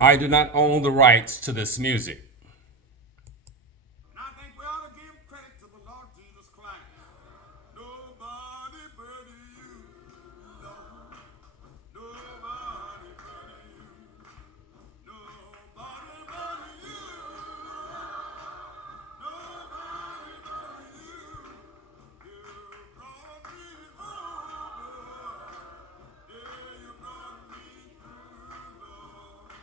I do not own the rights to this music. And I think we ought to give credit to the Lord Jesus Christ. Nobody but you, Lord. Nobody but you. Nobody but you, Lord. Nobody but you. You brought me over. Yeah, you brought me through, Lord.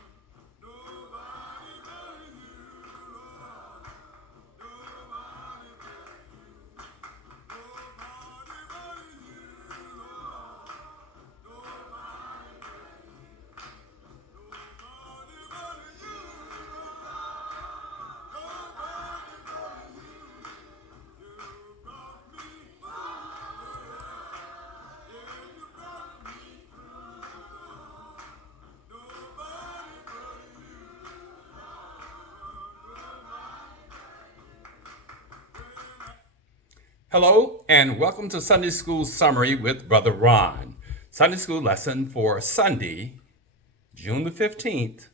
Nobody but you, Lord. Nobody but you. Nobody but you, Lord. Nobody but you. Nobody but you, Lord. Nobody but you. You brought me over. Yeah, you brought me through, Lord. Nobody but you. Hello, and welcome to Sunday School Summary with Brother Ron. Sunday School lesson for Sunday, June the 15th,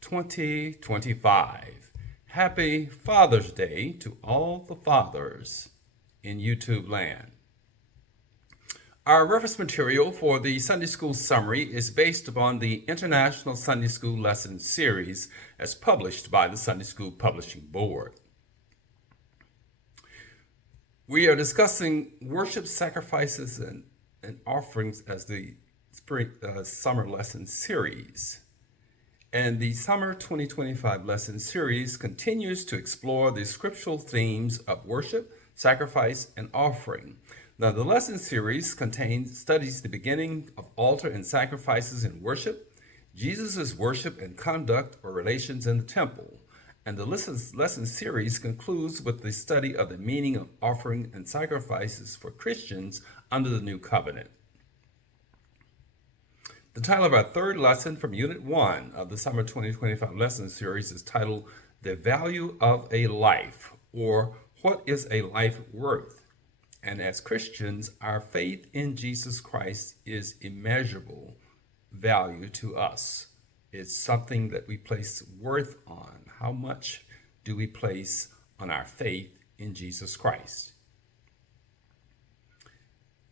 2025. Happy Father's Day to all the fathers in YouTube land. Our reference material for the Sunday School Summary is based upon the International Sunday School Lesson Series as published by the Sunday School Publishing Board. We are discussing worship sacrifices and offerings as the summer lesson series. And the summer 2025 lesson series continues to explore the scriptural themes of worship, sacrifice, and offering. Now, the lesson series studies the beginning of altar and sacrifices in worship, Jesus' worship and conduct or relations in the temple. And the lesson series concludes with the study of the meaning of offering and sacrifices for Christians under the new covenant. The title of our third lesson from Unit 1 of the Summer 2025 lesson series is titled The Value of a Life, or What is a Life Worth? And as Christians, our faith in Jesus Christ is immeasurable value to us. It's something that we place worth on. How much do we place on our faith in Jesus Christ?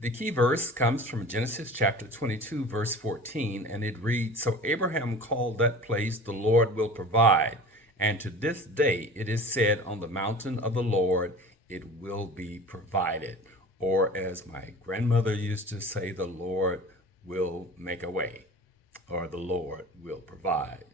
The key verse comes from Genesis chapter 22, verse 14, and it reads, So Abraham called that place, the Lord will provide. And to this day it is said, on the mountain of the Lord it will be provided. Or as my grandmother used to say, the Lord will make a way, or the Lord will provide.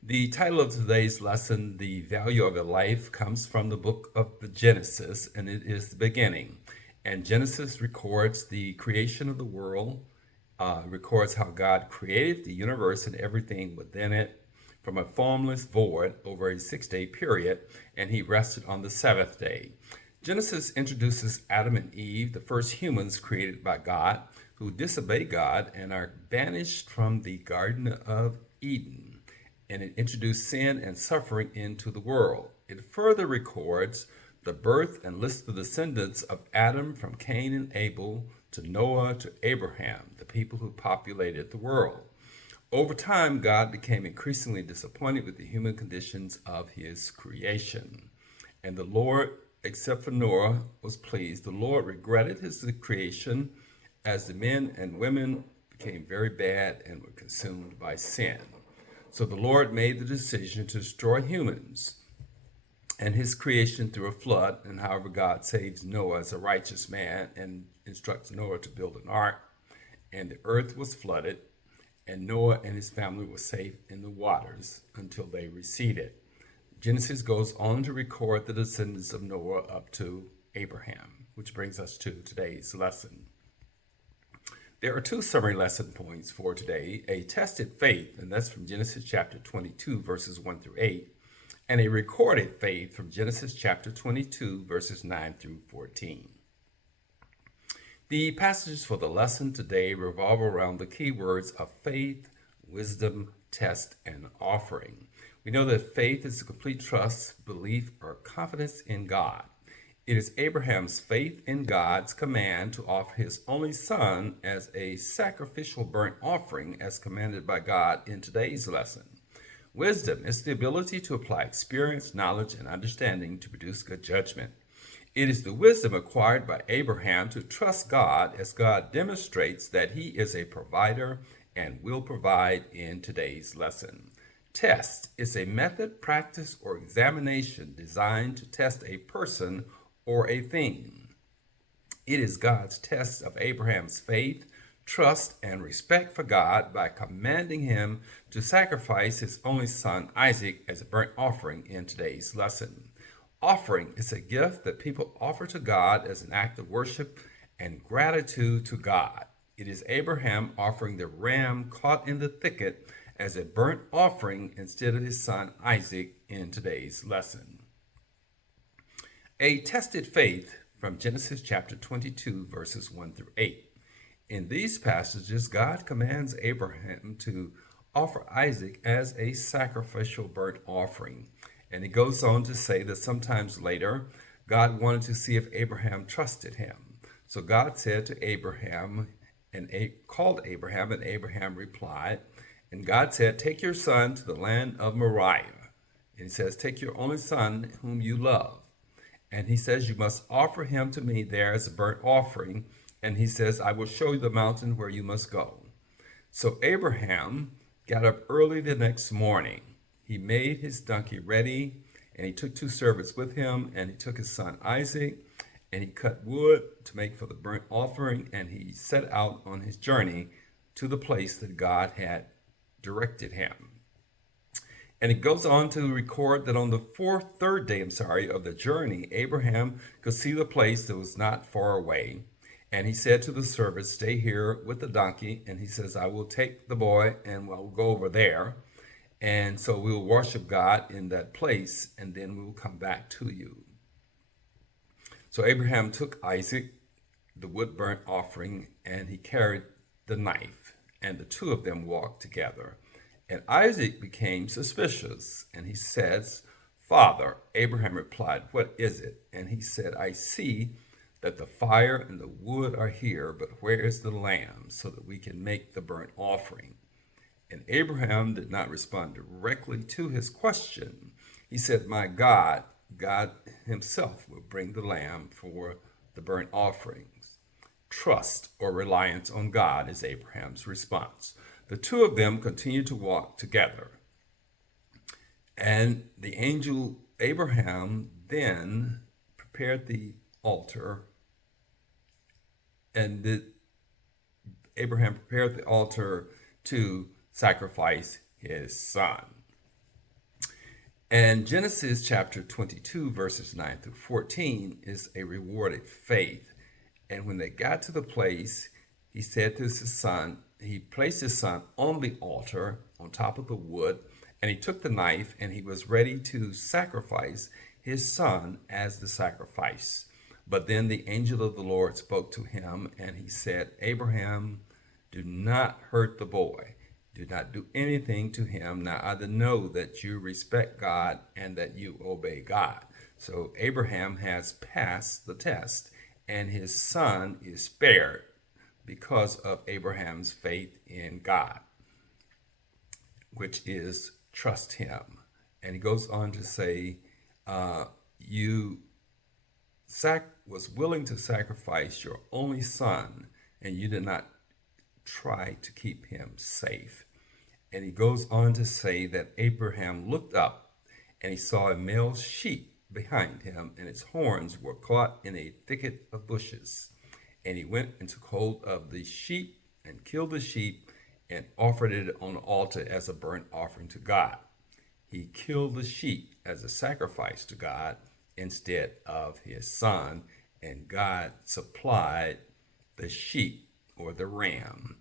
The title of today's lesson, The Value of a Life, comes from the book of the Genesis, and it is the beginning. And Genesis records the creation of the world, records how God created the universe and everything within it from a formless void over a 6-day period, and he rested on the seventh day. Genesis introduces Adam and Eve, the first humans created by God, who disobey God and are banished from the Garden of Eden. And it introduced sin and suffering into the world. It further records the birth and lists the descendants of Adam from Cain and Abel to Noah to Abraham, the people who populated the world. Over time, God became increasingly disappointed with the human conditions of his creation. And the Lord, except for Noah, was pleased. The Lord regretted his creation as the men and women became very bad and were consumed by sin. So the Lord made the decision to destroy humans and his creation through a flood. And however, God saves Noah as a righteous man and instructs Noah to build an ark. And the earth was flooded, and Noah and his family were safe in the waters until they receded. Genesis goes on to record the descendants of Noah up to Abraham, which brings us to today's lesson. There are two summary lesson points for today: a tested faith, and that's from Genesis chapter 22, verses 1 through 8, and a recorded faith from Genesis chapter 22, verses 9 through 14. The passages for the lesson today revolve around the key words of faith, wisdom, test, and offering. We know that faith is a complete trust, belief, or confidence in God. It is Abraham's faith in God's command to offer his only son as a sacrificial burnt offering as commanded by God in today's lesson. Wisdom is the ability to apply experience, knowledge, and understanding to produce good judgment. It is the wisdom acquired by Abraham to trust God as God demonstrates that he is a provider and will provide in today's lesson. Test is a method, practice, or examination designed to test a person or a thing. It is God's test of Abraham's faith, trust, and respect for God by commanding him to sacrifice his only son Isaac as a burnt offering in today's lesson. Offering is a gift that people offer to God as an act of worship and gratitude to God. It is Abraham offering the ram caught in the thicket as a burnt offering instead of his son Isaac in today's lesson. A tested faith from Genesis chapter 22, verses 1 through 8. In these passages, God commands Abraham to offer Isaac as a sacrificial burnt offering. And he goes on to say that sometimes later, God wanted to see if Abraham trusted him. So God said to Abraham, and called Abraham, and Abraham replied. And God said, take your son to the land of Moriah. And he says, take your only son whom you love. And he says, you must offer him to me there as a burnt offering. And he says, I will show you the mountain where you must go. So Abraham got up early the next morning. He made his donkey ready, and he took 2 servants with him, and he took his son Isaac, and he cut wood to make for the burnt offering, and he set out on his journey to the place that God had directed him. And it goes on to record that on the third day of the journey, Abraham could see the place that was not far away. And he said to the servants, stay here with the donkey. And he says, I will take the boy and we'll go over there. And so we will worship God in that place, and then we will come back to you. So Abraham took Isaac, the wood burnt offering, and he carried the knife, and the 2 of them walked together. And Isaac became suspicious, and he says, Father. Abraham replied, what is it? And he said, I see that the fire and the wood are here, but where is the lamb so that we can make the burnt offering? And Abraham did not respond directly to his question. He said, my God himself will bring the lamb for the burnt offerings. Trust or reliance on God is Abraham's response. The 2 of them continued to walk together. And the angel Abraham then prepared the altar, and Abraham prepared the altar to sacrifice his son. And Genesis chapter 22, verses 9 through 14 is a rewarded faith. And when they got to the place, he said to his son, he placed his son on the altar on top of the wood, and he took the knife and he was ready to sacrifice his son as the sacrifice. But then the angel of the Lord spoke to him, and he said, Abraham, do not hurt the boy. Do not do anything to him. Now I know that you respect God and that you obey God. So Abraham has passed the test, and his son is spared because of Abraham's faith in God, which is trust him. And he goes on to say, you was willing to sacrifice your only son, and you did not try to keep him safe. And he goes on to say that Abraham looked up and he saw a male sheep behind him, and its horns were caught in a thicket of bushes. And he went and took hold of the sheep and killed the sheep and offered it on the altar as a burnt offering to God. He killed the sheep as a sacrifice to God instead of his son, and God supplied the sheep or the ram.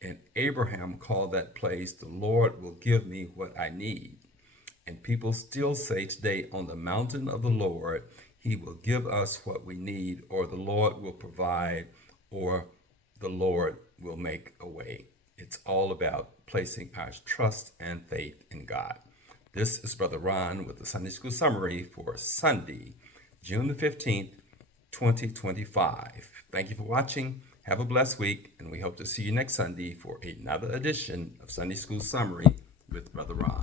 And Abraham called that place, the Lord will give me what I need. And people still say today, on the mountain of the Lord, he will give us what we need, or the Lord will provide, or the Lord will make a way. It's all about placing our trust and faith in God. This is Brother Ron with the Sunday School Summary for Sunday, June the 15th, 2025. Thank you for watching. Have a blessed week, and we hope to see you next Sunday for another edition of Sunday School Summary with Brother Ron.